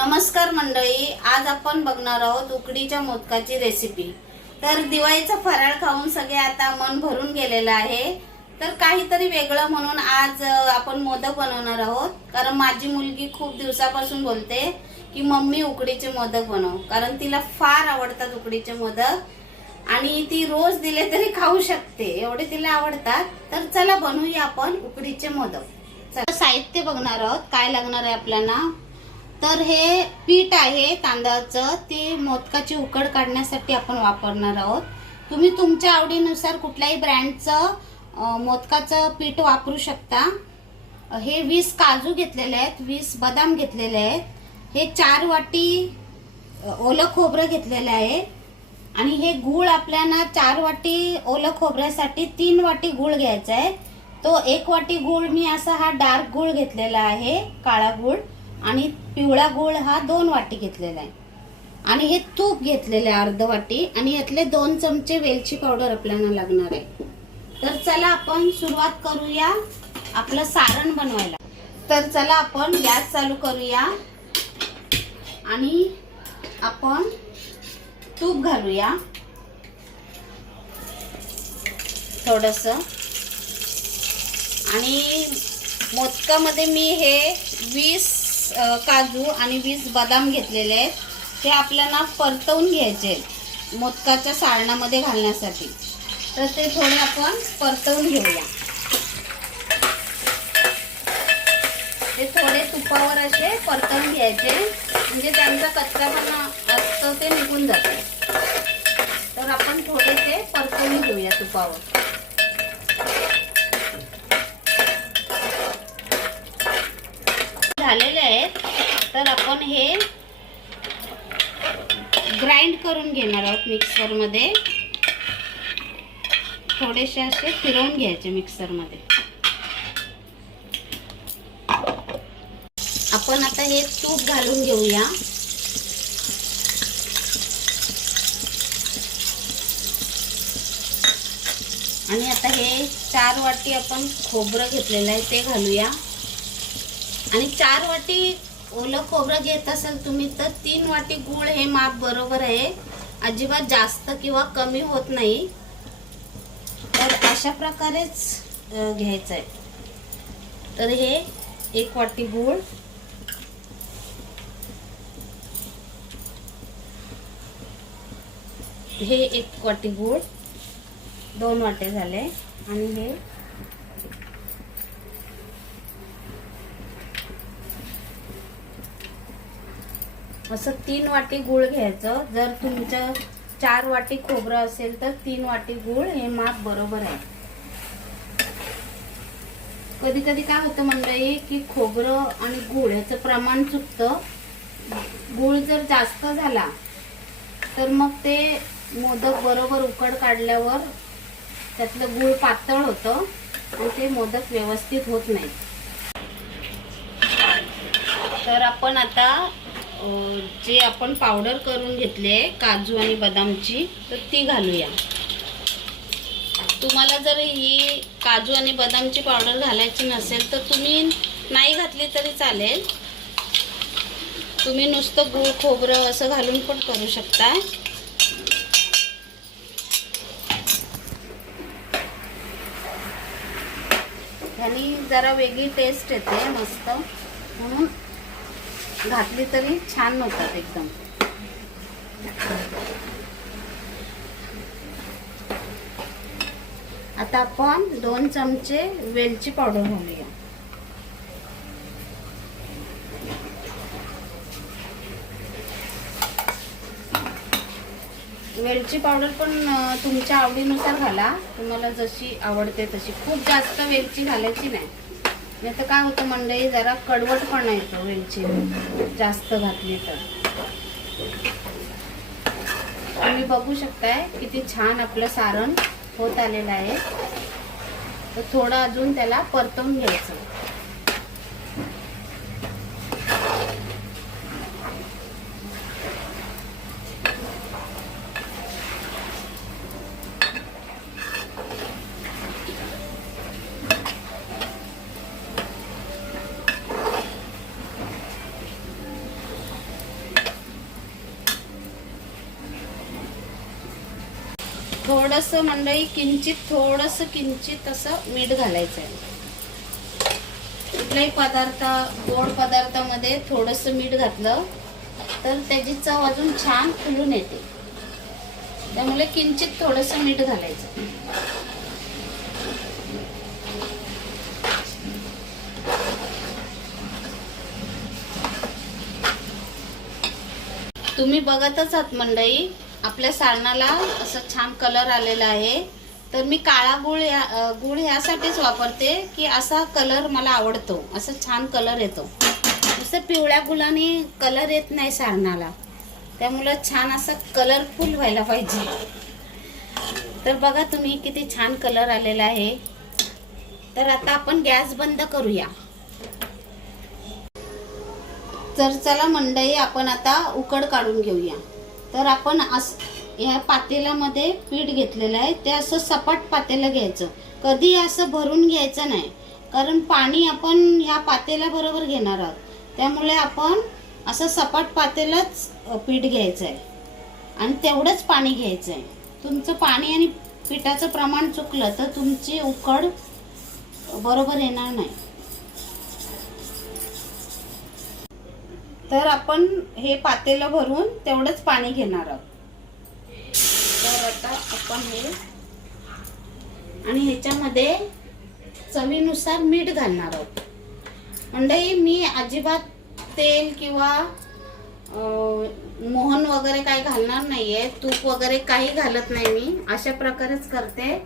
नमस्कार मंडळी, आज आपण बघणार आहोत उकडीच्या मोदकाची रेसिपी। तर दिवाळीचा फराळ खाऊन सगळे आता मन भरून गेलेलं आहे, तर काहीतरी वेगळं म्हणून आज आपण मोदक बनवणार आहोत। कारण माझी मुलगी खूप दिवसापासून बोलते की मम्मी उकडीचे मोदक बनव, कारण तिला फार आवडतात उकडीचे मोदक आणि ती रोज दिले तरी खाऊ शकते, एवढे तिला आवडतात। तर चला बनवूया आपण उकडीचे मोदक। चला साहित्य बघणार आहोत काय लागणार आहे आपल्याला। तर हे पीठ आहे तांदळाचं, ते मोदकाची उकड काढण्यासाठी आपण वापरणार आहोत। तुम्ही तुमच्या आवडीनुसार कुठल्याही ब्रँडचं मोदकाचं पीठ वापरू शकता। हे 20 काजू घेतलेले आहेत, 20 बदाम घेतलेले आहेत, हे 4 वाटी ओलं खोबरं घेतलेलं आहे आणि हे गूळ आपल्याला 4 वाटी ओलं खोबऱ्यासाठी 3 वाटी गूळ घ्यायचा आहे। तो 1 वाटी गूळ मी असा हा डार्क गूळ घेतलेला आहे, काळा गूळ, आणि पिवळा गूळ हा 2 वाटी घेतलेला आहे आणि हे तूप घेतलेले आहे अर्ध वाटी आणि यातले 2 चमचे वेलची पावडर आपल्याला लागणार आहे। तर चला आपण सुरुवात करूया आपलं सारण बनवायला। तर चला आपण गॅस चालू करूया आणि आपण तूप घालूया थोडंसं। आणि मोदकामध्ये मी हे 20 काजू आणि 20 बदाम घेतलेले आहेत, ते आपल्याला परतवून घ्यायचे मोदकाच्या सारणामध्ये घालण्यासाठी। तर ते थोडे आपण परतवून घेऊया। ते थोडे तुपावर असे परतवून घ्यायचे, म्हणजे त्यांचा कच्चापणा असतो ते निघून जातो। तर आपण थोडे ते परतवून घेऊया तुपावर। झालेले आहेत, तर आपण हे ग्राइंड करून घेणार आहोत मिक्सर मध्ये। थोडेसे असे फिरवून घ्यायचे मिक्सर मध्ये। आपण आता हे तूप घालून घेऊया। आणि आता हे 4 वाटी आपण खोबरं घेतलेलं आहे ते घालूया। आणि 4 वाटी ओलं खोबरं घेत असाल तुम्ही तर 3 वाटी गूळ हे माप बरोबर आहे, अजिबात जास्त किंवा कमी होत नाही। तर अशा प्रकारेच घ्यायचं आहे। तर हे 1 वाटी गूळ, हे 1 वाटी गूळ, 2 वाटे झाले। आणि हे असं 3 वाटी गूळ घ्यायचं। जर तुमचं 4 वाटी खोबरं असेल तर 3 वाटी गूळ हे माप बरोबर आहे। कधी कधी काय होतं मंडळी की खोबरं आणि गूळ याचं प्रमाण चुकतं। गूळ जर जास्त झाला तर मग ते मोदक बरोबर उकड काढल्यावर त्यातलं गूळ पातळ होतं आणि ते मोदक व्यवस्थित होत नाही। तर आपण आता जे आपण पावडर करून घेतले काजू आणि बदामची, तर ती घालूया। तुम्हाला जर ही काजू आणि बदामची पावडर घालायची नसेल तर तुम्ही नाही घातली तरी चालेल। तुम्ही नुसतं गूळ खोबरं असं घालून पण करू शकता। आणि जरा वेगळी टेस्ट येते मस्त, म्हणून घातली तरी छान होतात एकदम। आता आपण 2 चमचे वेलची पावडर घालूया। वेलची पावडर पण तुमच्या आवडीनुसार घाला, तुम्हाला जशी आवडते तशी। खूप जास्त वेलची घालायची नाही, नाही तर काय होतं मंडळी, जरा कडवटपणा येतो वेलची जास्त घातली तर। तुम्ही बघू शकताय किती छान आपलं सारण होत आलेलं आहे। तर थोडं अजून त्याला परतवून घ्यायचं। थोडंसं मंडळी किंचित असं मीठ घालायचं आहे. कुठल्याही गोड पदार्थामध्ये थोडंसं मीठ घातलं तर त्याची चव अजून छान फुलून येते. त्यामुळे किंचित थोडंसं मीठ घालायचं. तुम्ही बघतच आहात मंडळी, आपल्या सारणाला असं छान कलर आलेला आहे. तर मी काळा गुळ ह्यासाठीच वापरते की असा कलर मला आवडतो. असं छान कलर येतो. असं पिवळ्या गुळाने कलर येत नाही सारणाला. त्यामुळं छान असं कलरफुल व्हायला पाहिजे. तर बघा तुम्ही किती छान कलर आलेला आहे. तर आता आपण गॅस बंद करूया. तर चला मंडळी, आपण आता उकड काढून घेऊया. तर आपण ह्या पातेल्यामध्ये पीठ घेतलेलं आहे, ते असं सपाट पातेलं घ्यायचं. कधी असं भरून घ्यायचं नाही, कारण पाणी आपण ह्या पातेल्या बरोबर घेणार आहोत. त्यामुळे आपण असं सपाट पातेलंच पीठ घ्यायचं आहे आणि तेवढंच पाणी घ्यायचं आहे. तुमचं पाणी आणि पिठाचं प्रमाण चुकलं तर तुमची उकड बरोबर येणार नाही. तर आपण हे पातेलं भरून तेवढंच पाणी घेणार आहोत. तर आता आपण हे आणि ह्याच्यामध्ये चवीनुसार मीठ घालणार आहोत. मंडळी, मी अजिबात तेल किंवा मोहन वगैरे काही घालणार नाहीये. तूप वगैरे काही घालत नाही. मी अशा प्रकारेच करते.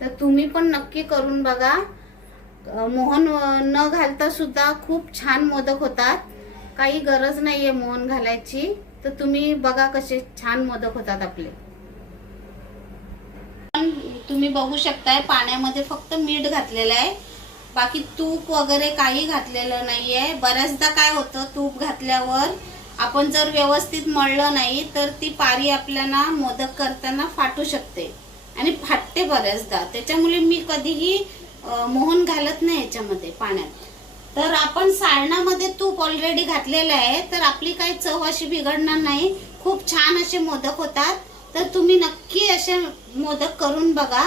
तर तुम्ही पण नक्की करून बघा. मोहन न घालता सुद्धा खूप छान मोदक होतात. काही गरज नाहीये मोहन घालायची. तर तुम्ही बघा कसे छान मोदक होतात आपले. तुम्ही बघू शकताय पाण्यामध्ये फक्त मीठ घातलेलं आहे. बाकी तूप वगैरे काही घातलेलं नाहीये. बऱ्याचदा काय होतं, तूप घातल्यावर आपण जर व्यवस्थित मळलं नाही तर ती पारी आपल्याला मोदक करताना फाटू शकते आणि फाटते बऱ्याचदा. त्याच्यामुळे मी कधीही मोहन घालत नाही याच्यामध्ये पाण्यात. तर आपण सारणामध्ये तूप ऑलरेडी घातलेलं आहे, तर आपली काही चव अशी बिघडणार नाही. खूप छान असे मोदक होतात. तर तुम्ही नक्की असे मोदक करून बघा.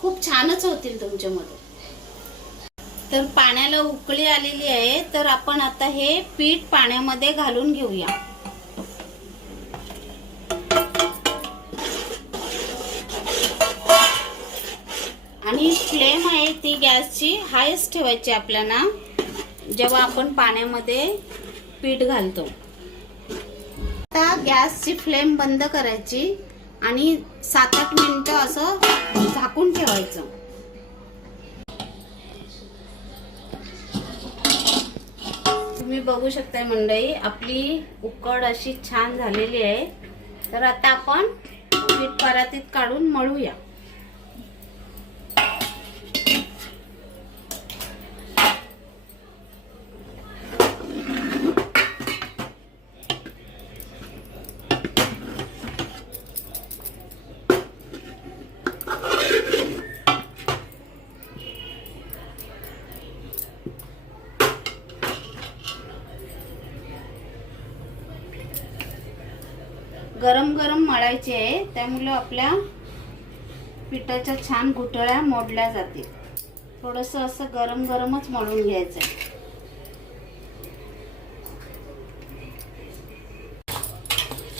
खूप छानच होतील तुमचे मोदक. तर पाण्याला उकळी आलेली आहे. तर आपण आता हे पीठ पाण्यामध्ये घालून घेऊया. आणि फ्लेम आहे ती गॅसची हायच ठेवायची आपल्याला जेव्हा आपण पाण्यामध्ये पीठ घालतो. आता गॅसची फ्लेम बंद करायची आणि 7-8 मिनिटं असं झाकून ठेवायचं. तुम्ही बघू शकताय मंडळी, आपली उकड अशी छान झालेली आहे. तर आता आपण पीठ परातीत काढून मळूया. गरम गरम मळायचे आहे, त्यामुळे आपल्या पिठाच्या छान गुठळ्या मोडल्या जातील. थोडंसं असं गरम गरमच मळून घ्यायचं आहे.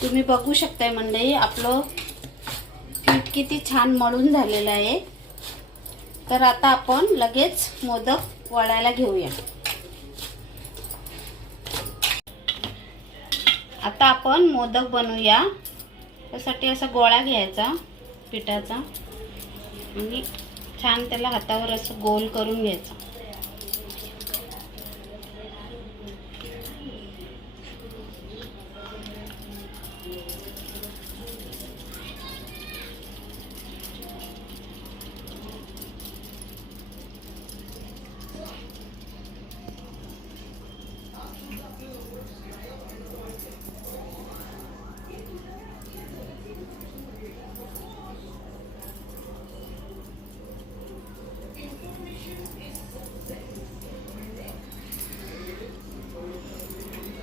तुम्ही बघू शकताय मंडळी, आपलं पीठ किती छान मळून झालेलं आहे. तर आता आपण लगेच मोदक वळायला घेऊया. आता आपण मोदक बनवूया. त्यासाठी असा गोळा घ्यायचा पिठाचा आणि छान त्याला हातावर असं गोल करून घ्यायचा.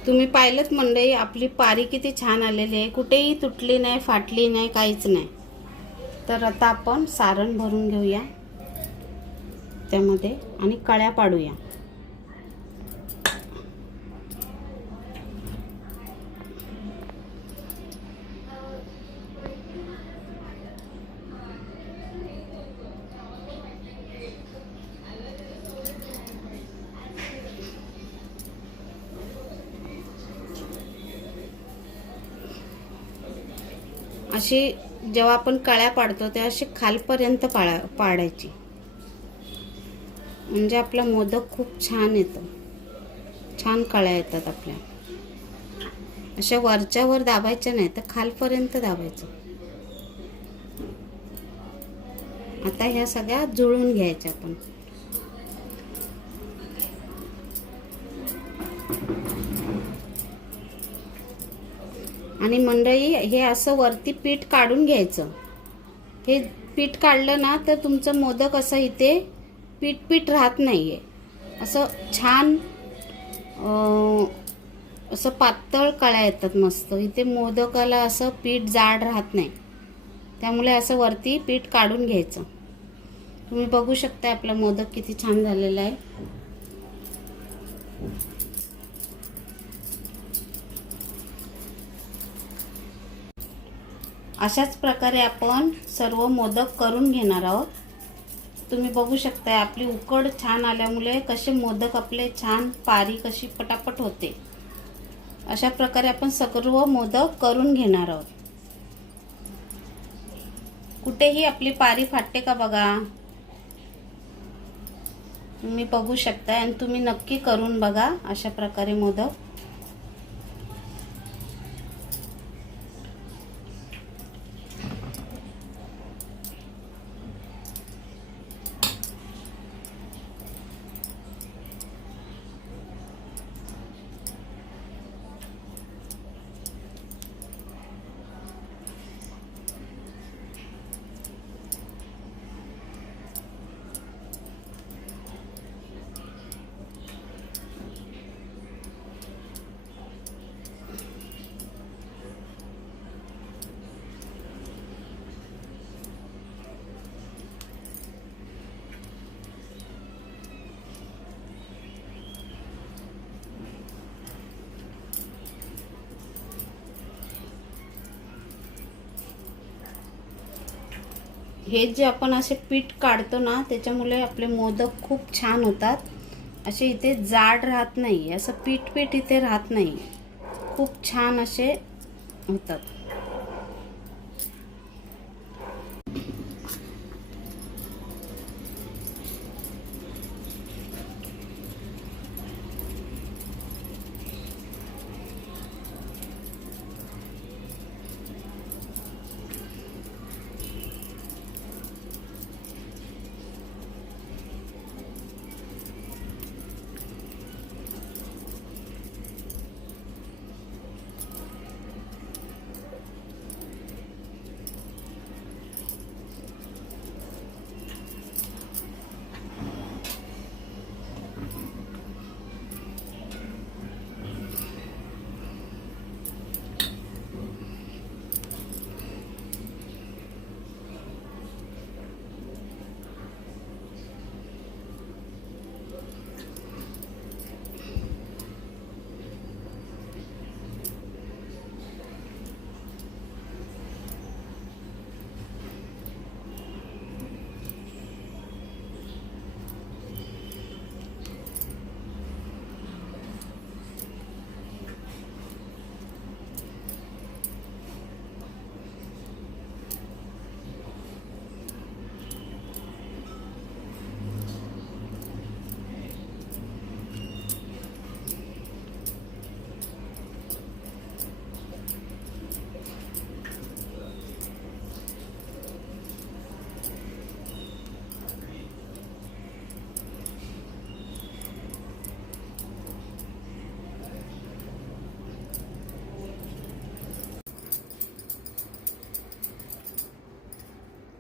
तुम्ही पाहिलंत मंडळी, आपली पारी किती छान आलेली आहे. कुठेही तुटली नाही, फाटली नाही, काहीच नाही. तर आता आपण सारण भरून घेऊया त्यामध्ये आणि कळ्या पाडूया. अशी जेव्हा आपण कळ्या पाडतो तेव्हा अशी खालपर्यंत पाडायची, म्हणजे आपला मोदक खूप छान येतो, छान कळ्या येतात आपल्या. अशा वरच्यावर दाबायच्या नाही तर खालपर्यंत दाबायचं. आता ह्या सगळ्या जुळून घ्यायच्या आपण. आणि मंडळी हे असं वरती पीठ काढून घ्यायचं. हे पीठ काढलं ना तर तुमचं मोदक असं इथे पीठ राहत नाहीये, असं छान असं पातळ कळ्या येतात मस्त. इथे मोदकाला असं पीठ जाड राहत नाही, त्यामुळे असं वरती पीठ काढून घ्यायचं. तुम्ही बघू शकता आपला मोदक किती छान झालेला आहे. अशाच प्रकारे आपण सर्व मोदक करून घेणार आहोत. तुम्ही बघू शकता आपली उकड छान आल्यामुळे कसे मोदक आपले छान पारी कशी पटापट होते. अशा प्रकारे आपण सर्व मोदक करून घेणार आहोत. कुठेही आपली पारी फाटते का बघा, तुम्ही बघू शकता. आणि तुम्ही नक्की करून बघा अशा प्रकारे मोदक. हे जे आपण असे पीठ काढतो ना त्याच्यामुळे आपले मोदक खूप छान होतात. असे इथे जाड राहत नाही, असं पीठ इथे राहत नाही, खूप छान असे होतात.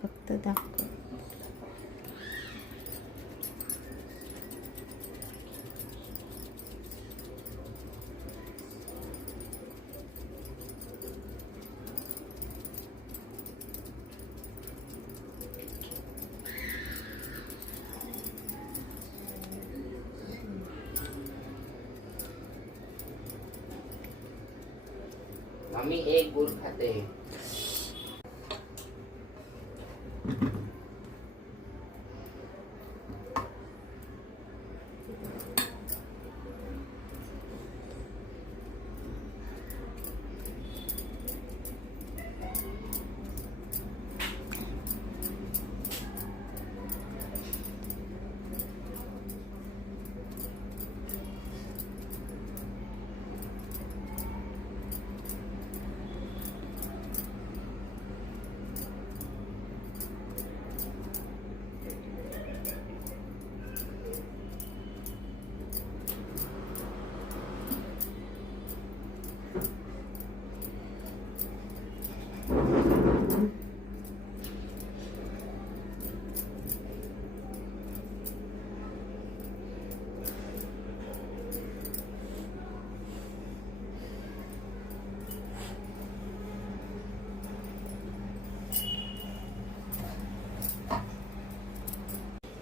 फक्त दाखव. मम्मी एक गुड़ खाते हैं।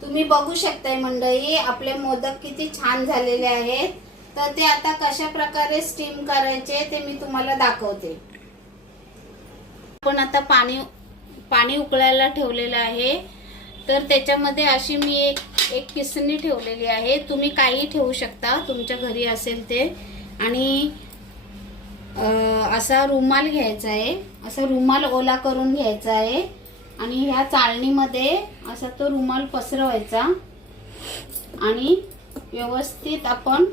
तुम्ही बघू शकताय मंडळी, आपले मोदक किती छान झालेले आहेत। तर ते आता कशा प्रकारे स्टीम करायचे ते मी तुम्हाला दाखवते। आपण आता पाणी उकळायला ठेवलेलं आहे। तर त्याच्यामध्ये अशी मी एक किसणी ठेवलेली आहे। तुम्ही काही ठेवू शकता तुमच्या घरी असेल ते। आणि असा रुमाल घ्यायचा आहे, असा रुमाल ओला करून घ्यायचा आहे आणि ह्या चाळणीमध्ये असा तो रुमाल पसरवायचा आणि व्यवस्थित आपण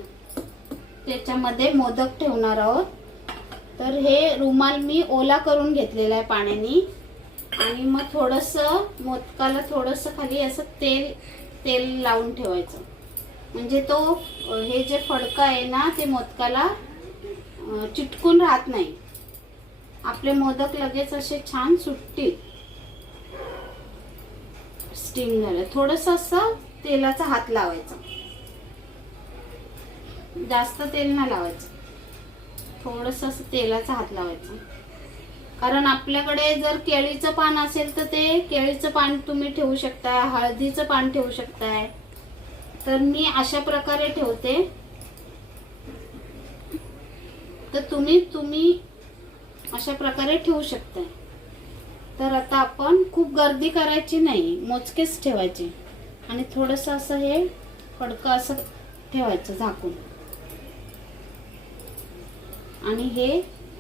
त्याच्यामध्ये मोदक ठेवणार आहोत। तर हे रुमाल मी ओला करून घेतलेला आहे पाण्याने आणि मग थोडंसं मोदकाला थोडंसं खाली असं तेल लावून ठेवायचं, म्हणजे तो हे जे फडकं आहे ना ते मोदकाला चिटकून राहत नाही। आपले मोदक लगेच असे छान सुटतील। स्टीम झालं, थोडंसं असं तेलाचा हात लावायचा, जास्त तेल नाही लावायचं, थोडंसं असं तेलाचा हात लावायचा। कारण आपल्याकडे जर केळीचं पान असेल तर ते केळीचं पान तुम्ही ठेवू शकता, हळदीचं पान ठेवू शकताय। तर मी अशा प्रकारे ठेवते। तर तुम्ही अशा प्रकारे ठेवू शकताय। तर आता आपण खूप गर्दी करायची नाही, मोजकेच ठेवायचे आणि थोडंसं असं हे फडकं असं ठेवायचं झाकून आणि हे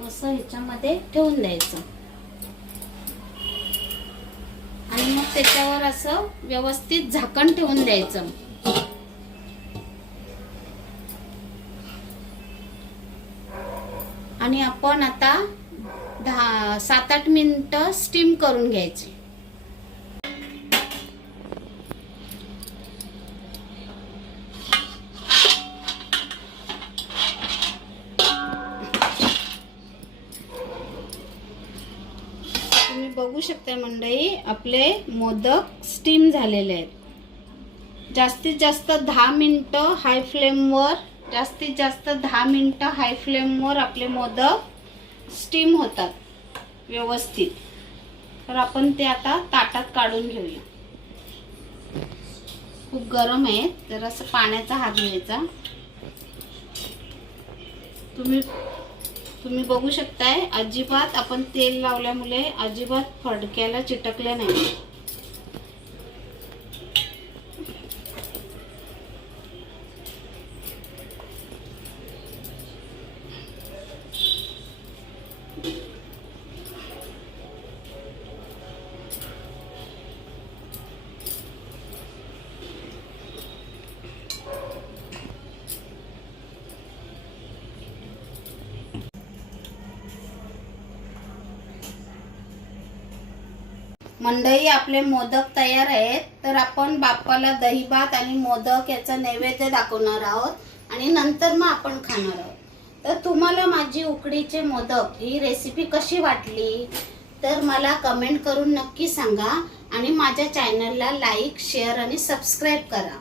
असं ह्याच्यामध्ये ठेवून द्यायचं आणि मग त्याच्यावर असं व्यवस्थित झाकण ठेवून द्यायचं। आणि आपण आता 7-8 मिनिटं स्टीम करून घ्यायची। तुम्ही बघू शकता मंडळी, आपले मोदक स्टीम झालेले आहेत। जास्तीत जास्त 10 मिनिटं हाय फ्लेमवर, जास्तीत जास्त 10 मिनिटं हाय फ्लेमवर आपले मोदक स्टीम होतात व्यवस्थित। तर आपण ते आता ताटात काढून घेऊया। खूप गरम आहे, तर असं पाण्याचा हात घ्यायचा। तुम्ही बघू शकताय, अजिबात आपण तेल लावल्यामुळे अजिबात फडक्याला चिटकले नाही। मंडळी, आपले मोदक तयार आहेत। तर आपण बाप्पाला दही भात आणि मोदक याचा नैवेद्य दाखवणार आहोत आणि नंतर मग आपण खाणार आहोत। तर तुम्हाला माझी उकडीचे मोदक ही रेसिपी कशी वाटली तर मला कमेंट करून नक्की सांगा आणि माझ्या चॅनलला लाईक, शेअर आणि सबस्क्राईब करा।